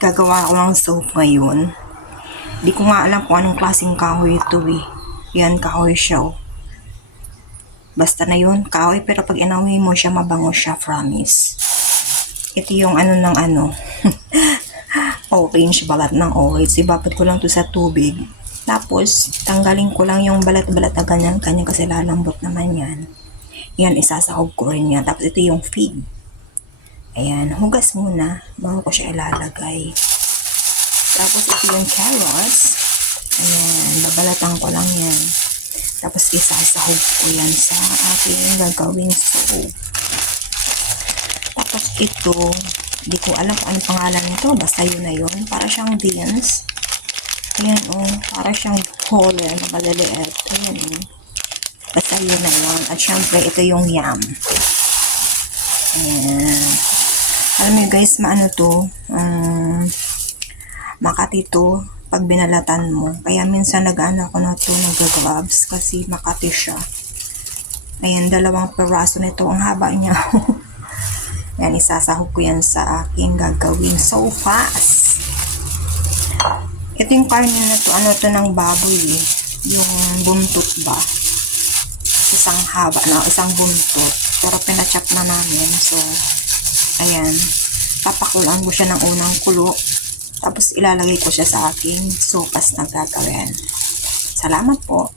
Gagawa ko ng soap ngayon. Di ko nga alam kung anong klaseng kahoy ito eh. Yan, kahoy siya oh. Basta na yun, kahoy, pero pag inamoy mo siya, mabango siya, promise. Ito yung ano ng ano. Orange balat ng orange. Ibabad ko lang to sa tubig. Tapos, tanggalin ko lang yung balat-balat na ganyan-ganyan kasi lalambot naman yan. Yan, isasahog ko rin yan. Tapos, ito yung fig. Ayan, hugas muna bago ko siya ilalagay. Tapos, ito yung carrots. Ayan, babalatan ko lang yan. Tapos, isasahog ko yan sa aking gagawing soup. Tapos, ito, di ko alam kung ano pangalan nito. Basta yun na yun. Para siyang beans. Ayan, oh. Para siyang hole na malaliit. Ayan, oh. Basta yun na yun. At syempre, ito yung yam. Ayan. Alam mo guys, maano to, makati to pag binalatan mo. Kaya minsan nag-ano ako na to, nag-gloves kasi makati siya. Ayan, 2 peraso nito. Ang haba niya. Yan, isasahog ko yan sa aking gagawing sopas. Ito yung karne na to, ano to ng baboy eh. Yung buntot ba? Isang haba na, isang buntot. Pero pinachop na namin. So, ayan. Papakulaan ko siya ng unang kulo. Tapos ilalagay ko siya sa aking sopas na gagawin. Salamat po.